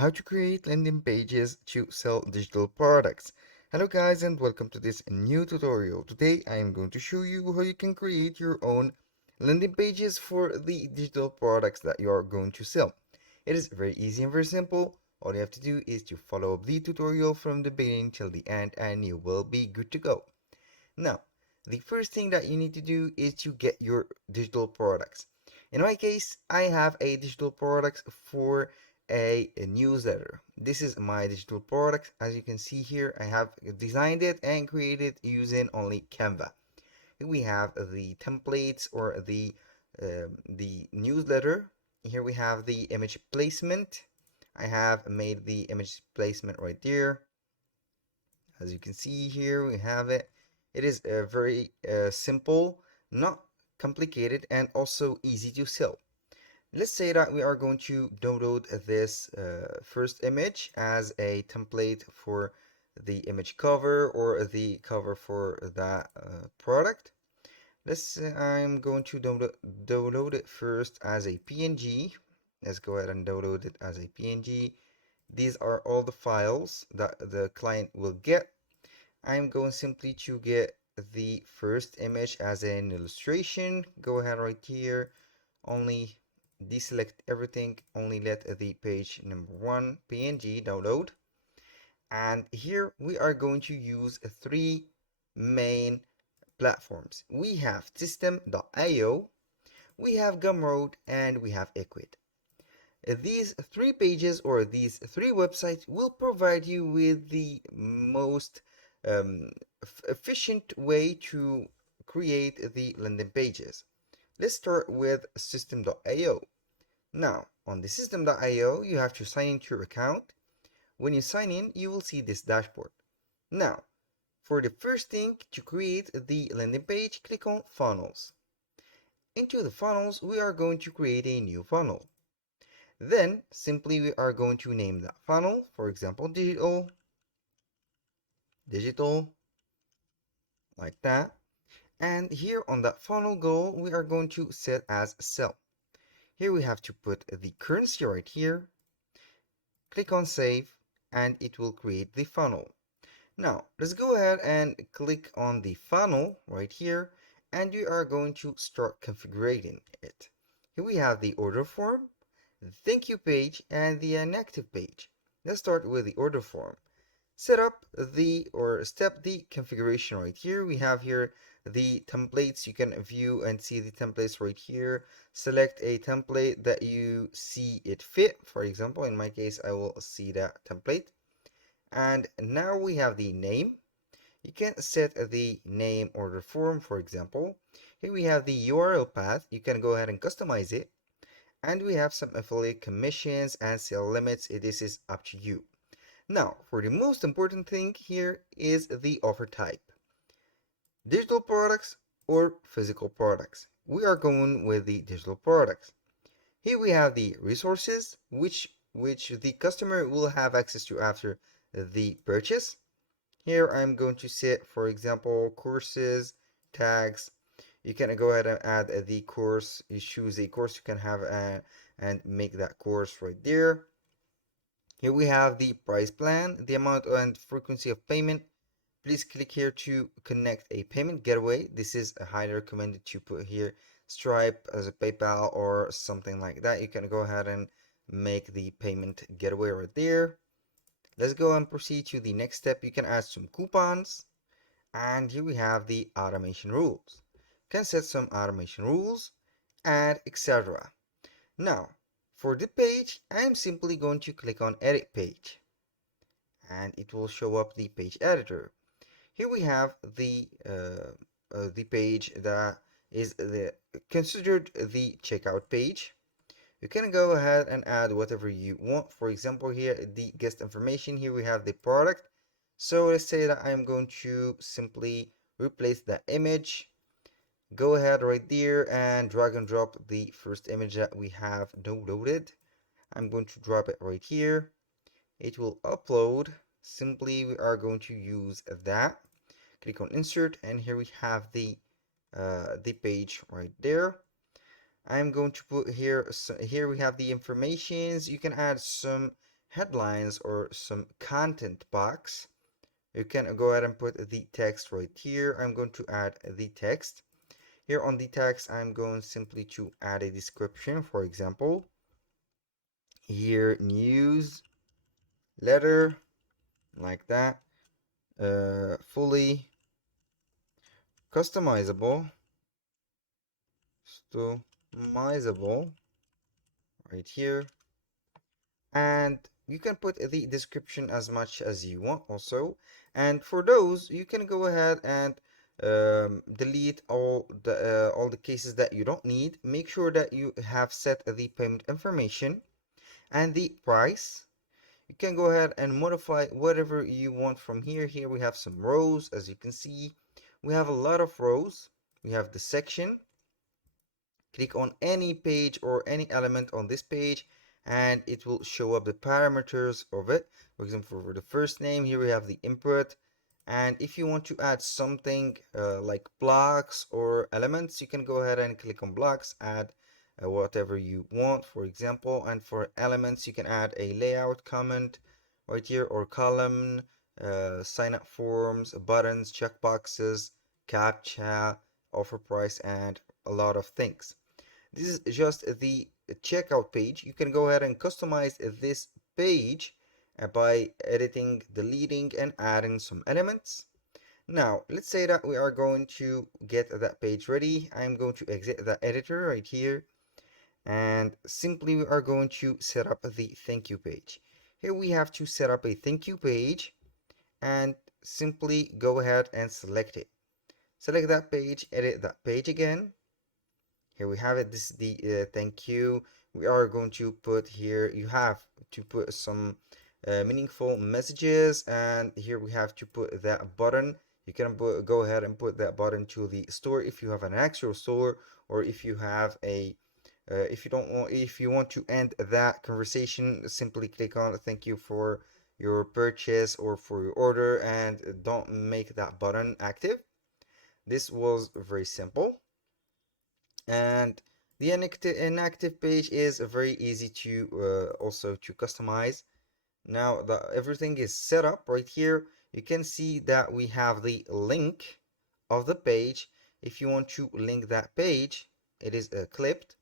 how to create landing pages to sell digital products. Hello guys and welcome to this new tutorial. Today I am going to show you how you can create your own landing pages for the digital products that you are going to sell. It is very easy and very simple. All you have to do is to follow the tutorial from the beginning till the end and you will be good to go. Now, the first thing that you need to do is to get your digital products. In my case, I have a digital product for a newsletter. This is my digital product. As you can see here, I have designed it and created using only Canva. Here we have the templates or the newsletter. Here we have the image placement. I have made the image placement right there. As you can see here, we have it. It is very simple, not complicated, and also easy to sell. Let's say that we are going to download this first image as a template for the image cover or the cover for that product. Let's say I'm going to download it first as a PNG. Let's go ahead and download it as a PNG. These are all the files that the client will get. I'm going simply to get the first image as an illustration. Go ahead right here, only deselect everything, only let the page number 1 PNG download. And here we are going to use three main platforms. We have system.io, we have Gumroad, and we have Ecwid. These three pages or these three websites will provide you with the most um, efficient way to create the landing pages. Let's start with system.io. Now, on the system.io, you have to sign into your account. When you sign in, you will see this dashboard. Now, for the first thing to create the landing page, click on funnels. Into the funnels, we are going to create a new funnel. Then simply we are going to name that funnel, for example, digital, like that. And here on that funnel goal, we are going to set as sell. Here we have to put the currency right here, click on save, and it will create the funnel. Now, let's go ahead and click on the funnel right here, and we are going to start configuring it. Here we have the order form, the thank you page, and the inactive page. Let's start with the order form. Set up the or step the configuration right here. We have here the templates. You can view and see the templates right here. Select a template that you see it fit. For example, in my case, I will see that template. And now we have the name. You can set the name order form, for example. Here we have the URL path. You can go ahead and customize it. And we have some affiliate commissions and sale limits. This is up to you. Now, for the most important thing here is the offer type. Digital products or physical products. We are going with the digital products. Here we have the resources, which the customer will have access to after the purchase. Here I'm going to set, for example, courses, tags. You can go ahead and add the course. You choose a course you can have and make that course right there. Here we have the price plan, the amount and frequency of payment. Please click here to connect a payment gateway. This is highly recommended to put here Stripe as a PayPal or something like that. You can go ahead and make the payment gateway right there. Let's go and proceed to the next step. You can add some coupons. And here we have the automation rules. You can set some automation rules and etc. Now, for the page, I'm simply going to click on Edit Page. And it will show up the page editor. Here we have the page that is considered the checkout page. You can go ahead and add whatever you want. For example, here the guest information. Here we have the product. So let's say that I'm going to simply replace that image. Go ahead right there and drag and drop the first image that we have downloaded. I'm going to drop it right here. It will upload. Simply we are going to use that. Click on insert and here we have the page right there. I'm going to put here, so here we have the informations. You can add some headlines or some content box, you can go ahead and put the text right here. I'm going to add the text. Here on the text, I'm going simply to add a description. For example, here news letter, like that, fully customizable, customizable right here. And you can put the description as much as you want also. And for those, you can go ahead and delete all the cases that you don't need. Make sure that you have set the payment information and the price. You can go ahead and modify whatever you want from here. Here we have some rows. As you can see, we have a lot of rows. We have the section. Click on any page or any element on this page and it will show up the parameters of it. For example, for the first name, here we have the input. And if you want to add something like blocks or elements, you can go ahead and click on blocks, add whatever you want, for example. And for elements, you can add a layout comment right here, or column, sign up forms, buttons, checkboxes, captcha, offer price, and a lot of things. This is just the checkout page. You can go ahead and customize this page by editing, deleting, and adding some elements. Now, let's say that we are going to get that page ready. I'm going to exit the editor right here, and simply we are going to set up the thank you page. Here we have to set up a thank you page, and simply go ahead and select it. Select that page, edit that page again. Here we have it. This is the thank you. We are going to put here, you have to put some meaningful messages, and here we have to put that button. You can go ahead and put that button to the store if you have an actual store, or if you have a if you don't want, if you want to end that conversation, simply click on thank you for your purchase or for your order, and don't make that button active. This was very simple. And the inactive page is very easy to also to customize. Now that everything is set up right here, you can see that we have the link of the page. If you want to link that page, it is clipped.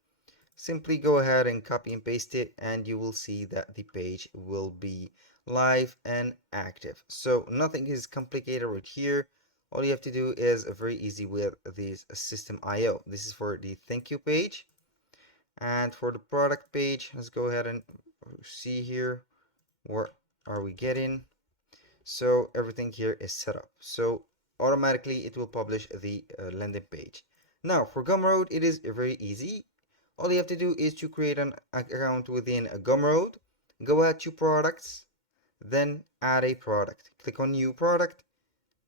Simply go ahead and copy and paste it, and you will see that the page will be live and active. So nothing is complicated right here. All you have to do is very easy with this system IO. This is for the thank you page. And for the product page, let's go ahead and see here what are we getting. So everything here is set up. So automatically it will publish the landing page. Now for Gumroad, it is very easy. All you have to do is to create an account within a Gumroad. Go ahead to products, then add a product. Click on new product,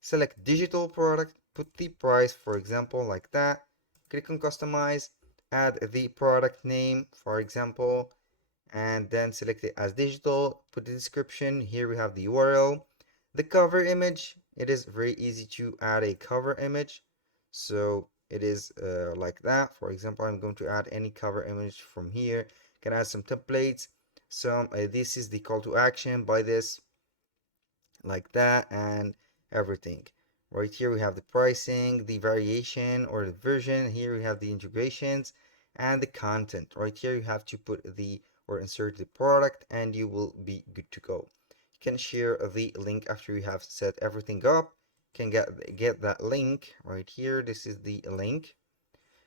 select digital product, put the price, for example, like that. Click on customize, add the product name, for example, and then select it as digital. Put the description. Here we have the URL. The cover image, it is very easy to add a cover image. So it is like that. For example, I'm going to add any cover image from here. Can add some templates. This is the call to action. Buy this, like that, and everything. Right here we have the pricing, the variation or the version. Here we have the integrations and the content. Right here you have to put the or insert the product, and you will be good to go. You can share the link after you have set everything up. You can get that link right here. This is the link.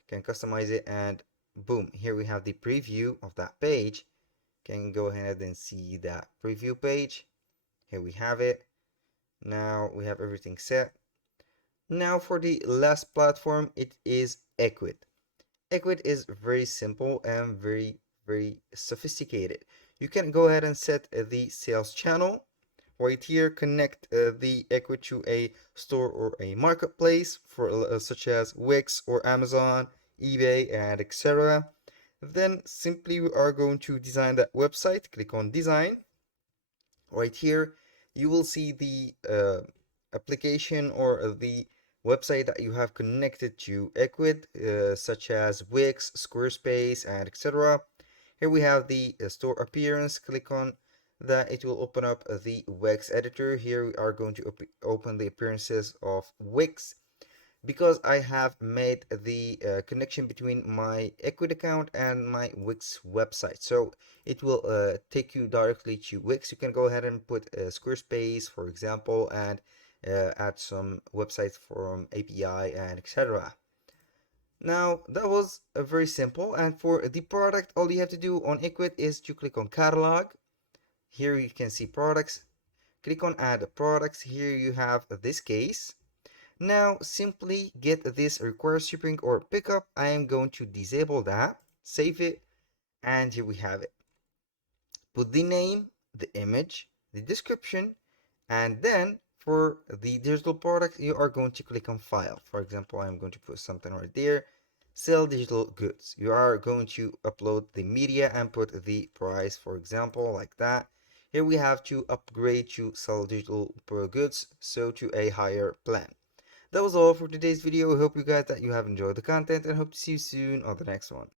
You can customize it, and boom, here we have the preview of that page. You can go ahead and see that preview page. Here we have it. Now we have everything set. Now for the last platform, it is Ecwid. Ecwid is very simple and very sophisticated. You can go ahead and set the sales channel. Right here, connect the Ecwid to a store or a marketplace for such as Wix or Amazon, eBay, and etc. Then simply we are going to design that website. Click on design. Right here you will see the application or the website that you have connected to Ecwid, such as Wix, Squarespace, and etc. Here we have the store appearance. Click on that it will open up the Wix editor. Here we are going to open the appearances of Wix, because I have made the connection between my Ecwid account and my Wix website. So it will take you directly to Wix. You can go ahead and put Squarespace, for example, and add some websites from API and etc. Now that was very simple, and for the product, all you have to do on Ecwid is to click on catalog. Here you can see products. Click on add products. Here you have this case. Now simply get this require shipping or pickup. I am going to disable that, save it, and here we have it. Put the name, the image, the description, and then for the digital product, you are going to click on file. For example, I'm going to put something right there, sell digital goods. You are going to upload the media and put the price, for example, like that. Here we have to upgrade to sell digital goods, so to a higher plan. That was all for today's video. I hope you guys that you have enjoyed the content and hope to see you soon on the next one.